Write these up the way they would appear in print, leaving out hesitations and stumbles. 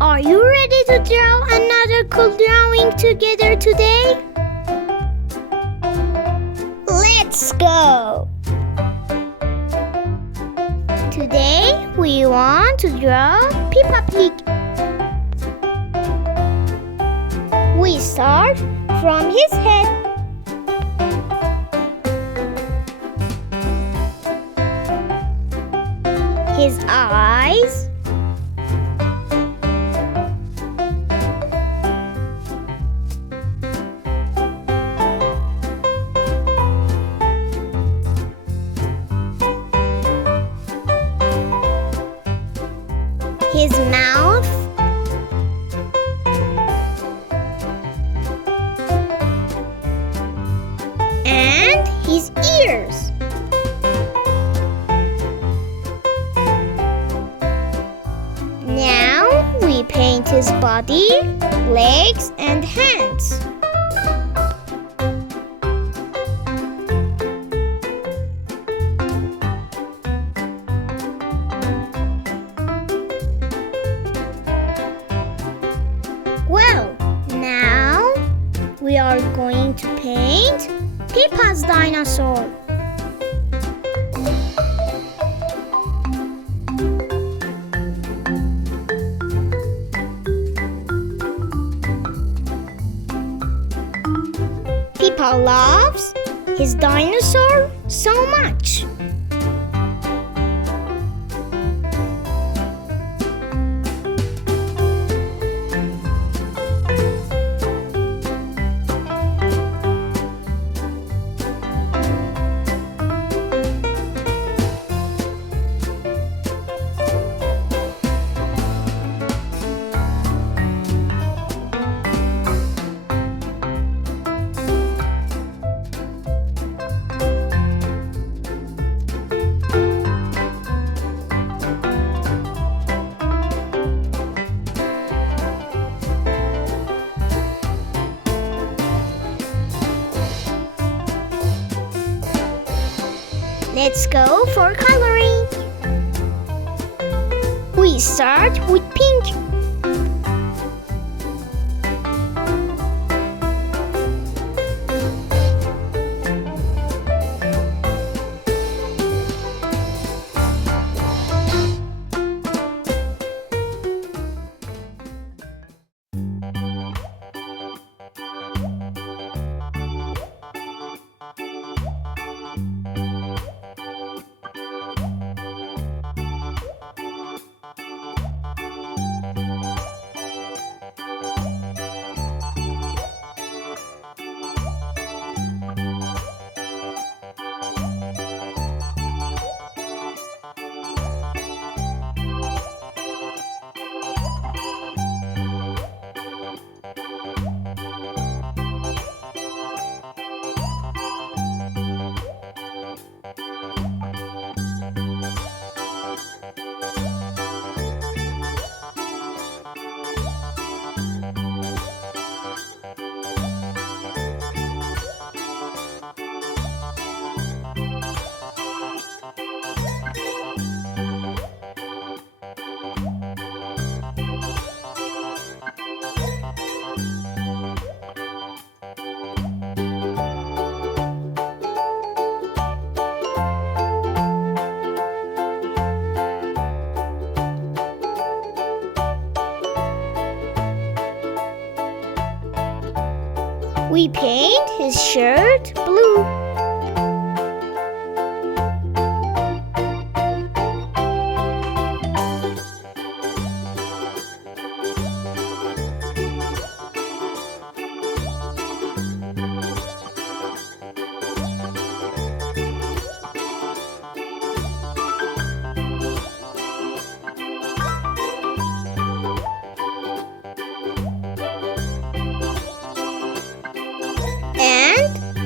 are you ready to draw another cool drawing together today? Let's go! Today we want to draw Peppa Pig. We start from his head. His eyes. His mouth. And his ears. Now we paint his body, legs, and hands. Well, now we are going to paint Peppa's dinosaur. Peppa loves his dinosaur so much. Let's go for coloring. We start with pink. We paint his shirt blue.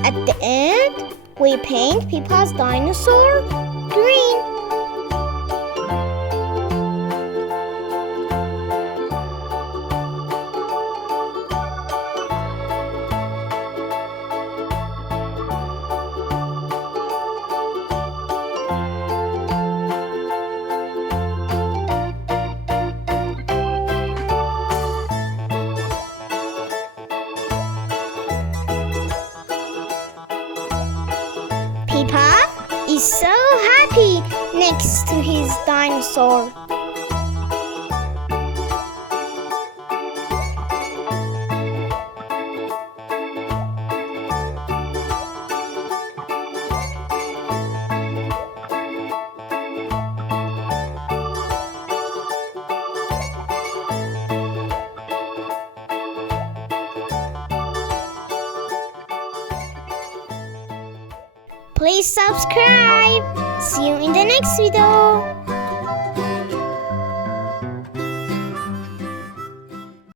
At the end, we paint Peppa's dinosaur green. Peppa is so happy next to his dinosaur. Please subscribe. See you in the next video.